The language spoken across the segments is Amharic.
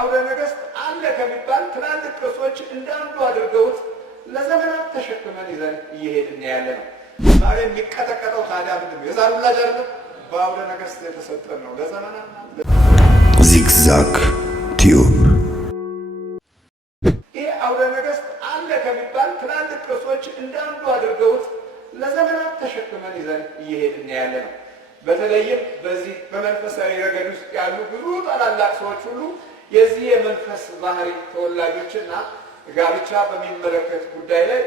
አውደ ነገሥት አለ ከሚባል ትላልቅ ቅርሶች እንዳንዱ አድርገውት ለዘመናት ተሸክመን ይዘን እየሄድን ያለ ነው። ዛሬ የሚቀጠቀጠው ታዲያ ምንድን ነው? የዛሩ ላጅ አይደለም፣ በአውደ ነገሥት የተሰጠን ነው ለዘመናት። ዚግዛግ ቲዩብ ይሄ አውደ ነገሥት አለ ከሚባል ትላልቅ ቅርሶች እንዳንዱ አድርገውት ለዘመናት ተሸክመን ይዘን እየሄድን ያለ ነው። በተለይም በዚህ በመንፈሳዊ ረገድ ውስጥ ያሉ ብዙ ታላላቅ ሰዎች ሁሉ የዚህ የመንፈስ ባህሪ ተወላጆችና ጋብቻ በሚመለከት ጉዳይ ላይ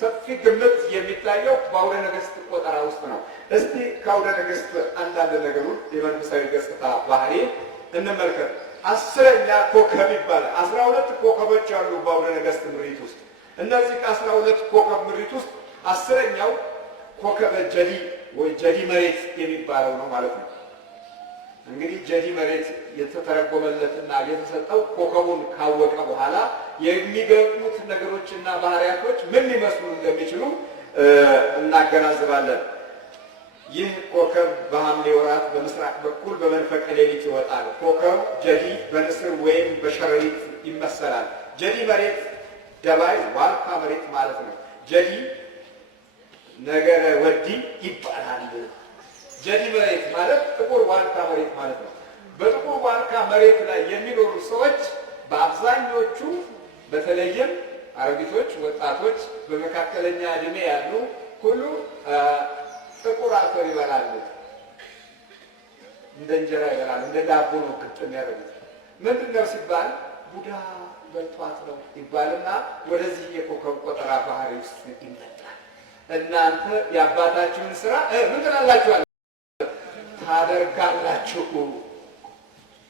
ሰፊ ግምት የሚታየው በአውደ ነገሥት ቆጠራ ውስጥ ነው። እስቲ ከአውደ ነገሥት አንዳንድ ነገሩን የመንፈሳዊ ገጽታ ባህሪ እንመልከት። 10ኛ ኮከብ ይባላል። 12 ኮከቦች አሉ በአውደ ነገሥት ምሪት ውስጥ። እነዚህ ከ12 ኮከብ ምሪት ውስጥ 10ኛው ኮከበ ጀዲ ወይ ጀዲ መሬት የሚባለው ነው ማለት ነው። እንግዲህ ጀዲ መሬት የተተረጎመለትና የተሰጠው ኮከቡን ካወቀ በኋላ የሚገጥሙት ነገሮችና ባህሪያቶች ምን ሊመስሉ እንደሚችሉ እናገናዝባለን። ይህ ኮከብ በሐምሌ ወራት በምስራቅ በኩል በመንፈቀ ሌሊት ይወጣል። ኮከብ ጀዲ በንስር ወይም በሸረሪት ይመሰላል። ጀዲ መሬት ደባይ ዋልካ መሬት ማለት ነው። ጀዲ ነገረ ወዲ ይባላል። ጀዲ መሬት ማለት ጥቁር ዋልካ መሬት ማለት ነው። በጥቁር ዋልካ መሬት ላይ የሚኖሩ ሰዎች በአብዛኞቹ በተለይም አሮጊቶች፣ ወጣቶች፣ በመካከለኛ ዕድሜ ያሉ ሁሉ ጥቁር አፈር ይበላሉ። እንደ እንጀራ ይበላሉ። እንደ ዳቦ ነው ግጥም ያደርጉት። ምንድን ነው ሲባል ቡዳ በልቷት ነው ይባልና ወደዚህ የኮከብ ቆጠራ ባህሪ ውስጥ ይመጣል። እናንተ የአባታችሁን ስራ ምን ትላላችኋል? ታደርጋላችሁ።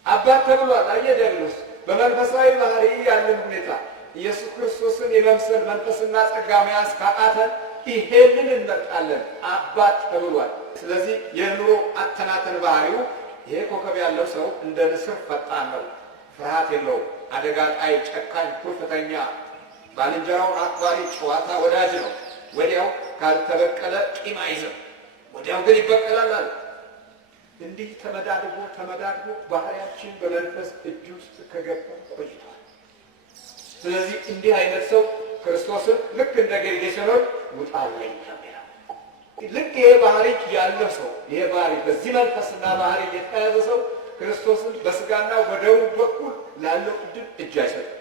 አባት ተብሏል። አየደሉስ በመንፈሳዊ ባህሪ ያለን ሁኔታ ኢየሱስ ክርስቶስን የመምሰል መንፈስና ጸጋ መያዝ ካቃተን ይሄንን እንመርጣለን። አባት ተብሏል። ስለዚህ የኑሮ አተናተን ባህሪው ይሄ ኮከብ ያለው ሰው እንደ ንስር ፈጣን ነው፣ ፍርሃት የለውም፣ አደጋ ጣይ፣ ጨካኝ፣ ኩርፍተኛ፣ ባልንጀራውን አክባሪ፣ ጨዋታ ወዳጅ ነው። ወዲያው ካልተበቀለ ቂም አይዝም፣ ወዲያው ግን ይበቀላል አለ። እንዲህ ተመዳድቦ ባህሪያችን በመንፈስ እጅ ውስጥ ከገባ ቆይቷል። ስለዚህ እንዲህ አይነት ሰው ክርስቶስን ልክ እንደ ጌርጌሴኖን ውጣልኝ የሚለው ልክ ይሄ ባህሪ ያለው ሰው ይሄ ባህሪ በዚህ መንፈስና ባህሪ የተያዘ ሰው ክርስቶስን በስጋና በደሙ በኩል ላለው ዕድል እጅ አይሰጥም።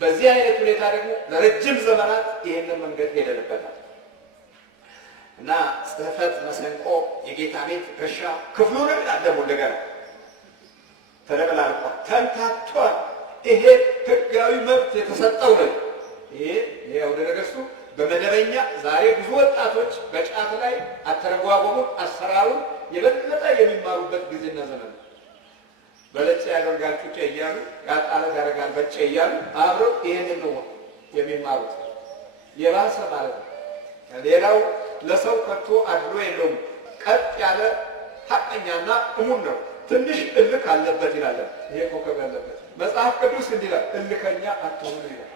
በዚህ አይነት ሁኔታ ደግሞ ለረጅም ዘመናት ይሄንን መንገድ ሄደንበታል እና ጽሕፈት፣ መሰንቆ፣ የጌታ ቤት እርሻ ክፍሉንም ደግሞ እንደገና ተደበላልቋል፣ ተምታቷል። ይሄ ሕጋዊ መብት የተሰጠው ነው። ይሄ አውደ ነገሥቱ በመደበኛ ዛሬ ብዙ ወጣቶች በጫት ላይ አተረጓጎሙን አሰራሩን የበለጠ የሚማሩበት ጊዜና ዘመን ነው። በለጭ ያደርጋል ጩጬ እያሉ ያጣለት ያደርጋል በጭ እያሉ አብረው ይሄንን ነው የሚማሩት። የባሰ ማለት ነው። ሌላው ለሰው ከቶ አድሎ የለውም። ቀጥ ያለ ሐቀኛና እሙን ነው። ትንሽ እልክ አለበት ይላል። ይሄ ኮከብ ያለበት መጽሐፍ ቅዱስ እንዲህ ይላል፣ እልከኛ አትሁኑ ይላል።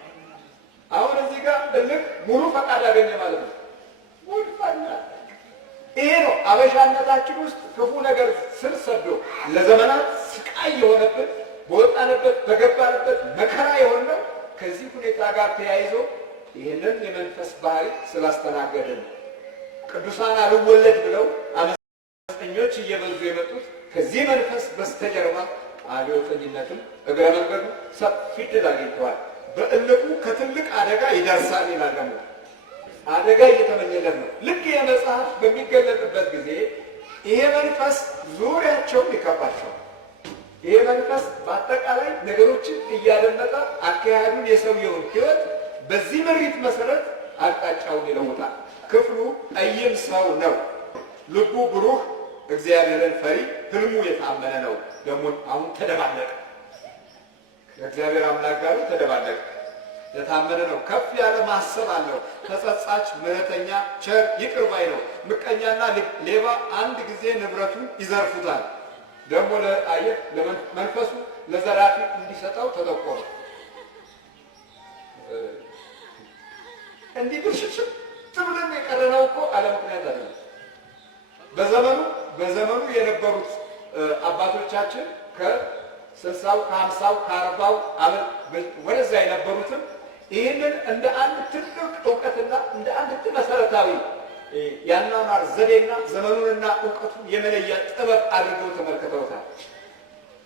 አሁን እዚህ ጋር እልክ ሙሉ ፈቃድ ያገኘ ማለት ነው። ሙሉ ፈቃድ ይሄ ነው። አበሻነታችን ውስጥ ክፉ ነገር ስር ሰዶ ለዘመናት ስቃይ የሆነብን በወጣንበት በገባንበት መከራ የሆነው ከዚህ ሁኔታ ጋር ተያይዞ ይህንን የመንፈስ ባህሪ ስላስተናገድን ቅዱሳን አልወለድ ብለው አመፀኞች እየበዙ የመጡት ከዚህ መንፈስ በስተጀርባ አብዮተኝነትም እግረ መንገዱ ሰፊ ድል አግኝተዋል። በእልኩ ከትልቅ አደጋ ይደርሳል ይላል። ደግሞ አደጋ እየተመኘለት ነው። ልክ የመጽሐፍ በሚገለጥበት ጊዜ ይሄ መንፈስ ዙሪያቸውን ይከባቸዋል። ይሄ መንፈስ በአጠቃላይ ነገሮችን እያደመጠ አካሄዱን የሰውየውን ሕይወት በዚህ ምሪት መሰረት አቅጣጫውን ይለውጣል። ክፍሉ ጠይም ሰው ነው። ልቡ ብሩህ፣ እግዚአብሔርን ፈሪ፣ ህልሙ የታመነ ነው። ደግሞ አሁን ተደባለቀ፣ ከእግዚአብሔር አምላክ ጋር ተደባለቀ። የታመነ ነው። ከፍ ያለ ማሰብ አለው። ተጸጻች፣ ምሕረተኛ፣ ቸር፣ ይቅር ባይ ነው። ምቀኛና ሌባ አንድ ጊዜ ንብረቱን ይዘርፉታል። ደግሞ ለአየህ መንፈሱ ለዘራፊ እንዲሰጠው ተጠቆረ። እንዲህ ብልሽሽት ብለን የቀረነው እኮ አለ ምክንያት አይደለም። በዘመኑ የነበሩት አባቶቻችን 60 ከ50 ከ40 ዓመት ወደዛ የነበሩትም ይህንን እንደ አንድ ትልቅ እውቀትና እንደ አንድ መሰረታዊ ያኗኗር ዘዴና ዘመኑንና እውቀቱን የመለያ ጥበብ አድርገው ተመልክተውታል።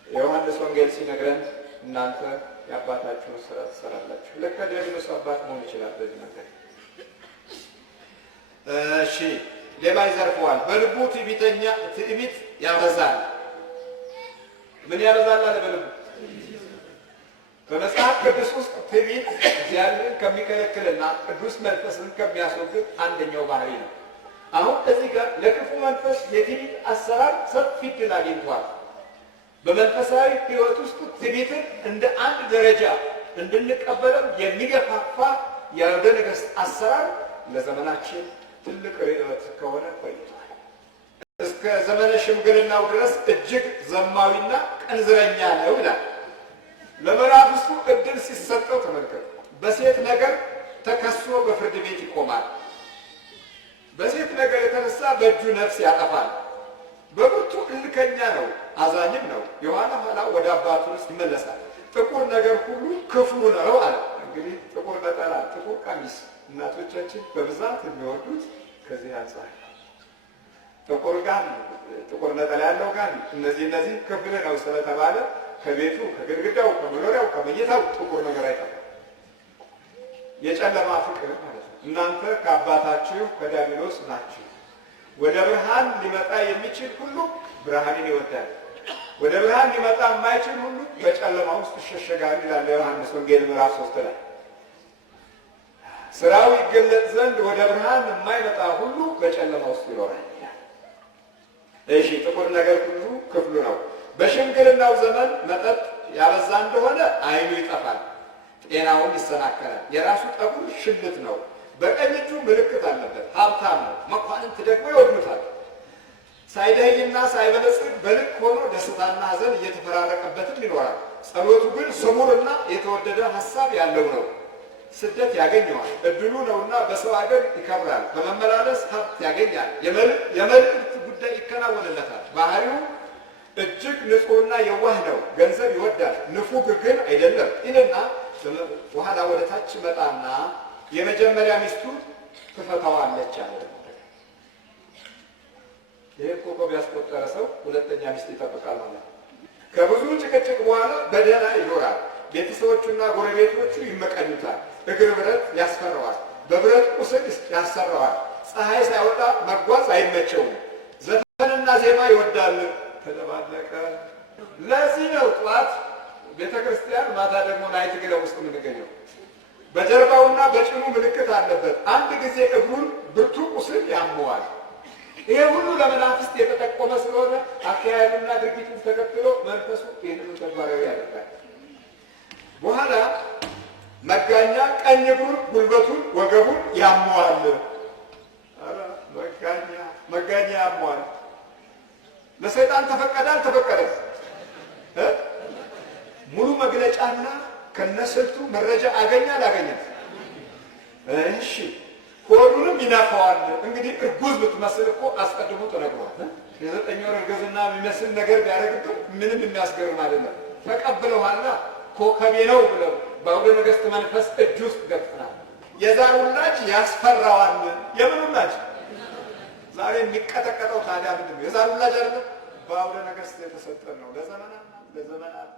የዮሐንስ ወንጌል ሲነግረን እናንተ የአባታችሁን ስራ ትሰራላችሁ። ለካ ዲያብሎስ አባት መሆን ይችላል በዚህ መንገድ። እሺ ሌባ ይዘርፈዋል፣ በልቡ ትዕቢት ያበዛል። ምን ያበዛል አለ? በልቡ። በመጽሐፍ ቅዱስ ውስጥ ትዕቢት እግዚአብሔርን ከሚከለክልና ቅዱስ መንፈስን ከሚያስወግድ አንደኛው ባህሪ ነው። አሁን እዚህ ጋር ለክፉ መንፈስ የትዕቢት አሰራር ሰፊ ዕድል አግኝቷል። በመንፈሳዊ ሕይወት ውስጥ ትዕቢትን እንደ አንድ ደረጃ እንድንቀበለው የሚገፋፋ የአውደ ነገሥት አሰራር ለዘመናችን ትልቅ ርዕዮት ከሆነ ቆይቷል። እስከ ዘመነ ሽምግልናው ድረስ እጅግ ዘማዊና ቀንዝረኛ ነው ይላል። ለመናፍስቱ ዕድል ሲሰጠው ተመልከቱ። በሴት ነገር ተከሶ በፍርድ ቤት ይቆማል። በሴት ነገር የተነሳ በእጁ ነፍስ ያጠፋል። በብርቱ እልከኛ ነው፣ አዛኝም ነው። የኋላ ኋላ ወደ አባቱ ውስጥ ይመለሳል። ጥቁር ነገር ሁሉ ክፍሉ ነው አለ። እንግዲህ ጥቁር ነጠላ፣ ጥቁር ቀሚስ እናቶቻችን በብዛት የሚወዱት ከዚህ አንጻር ጥቁር ጋር ጥቁር ነጠላ ያለው ጋር እነዚህ ክፍል ነው ስለተባለ ከቤቱ ከግድግዳው ከመኖሪያው ከመኝታው ጥቁር ነገር አይጠፋም። የጨለማ ፍቅር ማለት ነው። እናንተ ከአባታችሁ ከዲያብሎስ ናችሁ። ወደ ብርሃን ሊመጣ የሚችል ሁሉ ብርሃንን ይወዳል። ወደ ብርሃን ሊመጣ የማይችል ሁሉ በጨለማ ውስጥ ይሸሸጋል ይላል ዮሐንስ ወንጌል ምዕራፍ 3 ላይ። ስራው ይገለጥ ዘንድ ወደ ብርሃን የማይመጣ ሁሉ በጨለማ ውስጥ ይኖራል። እሺ ጥቁር ነገር ሁሉ ክፍሉ ነው። በሽምግልናው ዘመን መጠጥ ያበዛ እንደሆነ ዓይኑ ይጠፋል፣ ጤናውን ይሰናከላል። የራሱ ጠጉር ሽልት ነው። በቀኝ እጁ ምልክት አለበት፣ ሀብታም ነው። መኳንንት ደግሞ ይወዱታል። ሳይደህይና ሳይበለጽግ በልክ ሆኖ ደስታና ሐዘን እየተፈራረቀበትም ይኖራል። ጸሎቱ ግን ስሙርና የተወደደ ሐሳብ ያለው ነው። ስደት ያገኘዋል፣ እድሉ ነውና በሰው ሀገር ይከብራል። በመመላለስ ሀብት ያገኛል፣ የመልእክት ጉዳይ ይከናወንለታል። ባህሪው እጅግ ንጹሕና የዋህ ነው። ገንዘብ ይወዳል፣ ንፉግ ግን አይደለም ይልና በኋላ ወደ ታች መጣና የመጀመሪያ ሚስቱ ትፈታዋለች አለ። ይህ ኮከብ ያስቆጠረ ሰው ሁለተኛ ሚስት ይጠብቃል ማለት ነው። ከብዙ ጭቅጭቅ በኋላ በደህና ይኖራል። ቤተሰቦቹና ጎረቤቶቹ ይመቀኙታል። እግር ብረት ያስፈራዋል፣ በብረት ቁስል ያሰራዋል። ፀሐይ ሳይወጣ መጓዝ አይመቸውም። ዘፈንና ዜማ ይወዳል። ተደባለቀ። ለዚህ ነው ጠዋት ቤተ ክርስቲያን፣ ማታ ደግሞ ናይት ክለብ ውስጥ የምንገኘው። በጀርባውና በጭኑ ምልክት አለበት። አንድ ጊዜ እግሩን ብርቱ ቁስል ያመዋል። ይሄ ሁሉ ለመናፍስት የተጠቆመ ስለሆነ አካሄዱና ድርጊቱን ተከትሎ መንፈሱ ይህንኑ ተግባራዊ ያደርጋል። በኋላ መጋኛ ቀኝ እግሩን፣ ጉልበቱን፣ ወገቡን ያመዋል። መጋኛ ያመዋል። ለሰይጣን ተፈቀደ አልተፈቀደም? ሙሉ መግለጫና ከነስልቱ መረጃ አገኘ አላገኘም? እሺ ሆዱንም ይናፈዋል። እንግዲህ እርጉዝ ብትመስል እኮ አስቀድሞ ተነግሯል። የ9 ወር እርግዝና የሚመስል ነገር ቢያደርግብን ምንም የሚያስገርም አይደለም። ተቀብለዋልና ኮከቤ ነው ብለው በአውደ ነገሥት መንፈስ እጅ ውስጥ ገብተናል። የዛር ውላጅ ያስፈራዋል። የምን ውላጅ? ዛሬ የሚቀጠቀጠው ታዲያ ምንድን ነው? የዛር ውላጅ አይደለም፣ በአውደ ነገሥት የተሰጠን ነው። ለዘመናት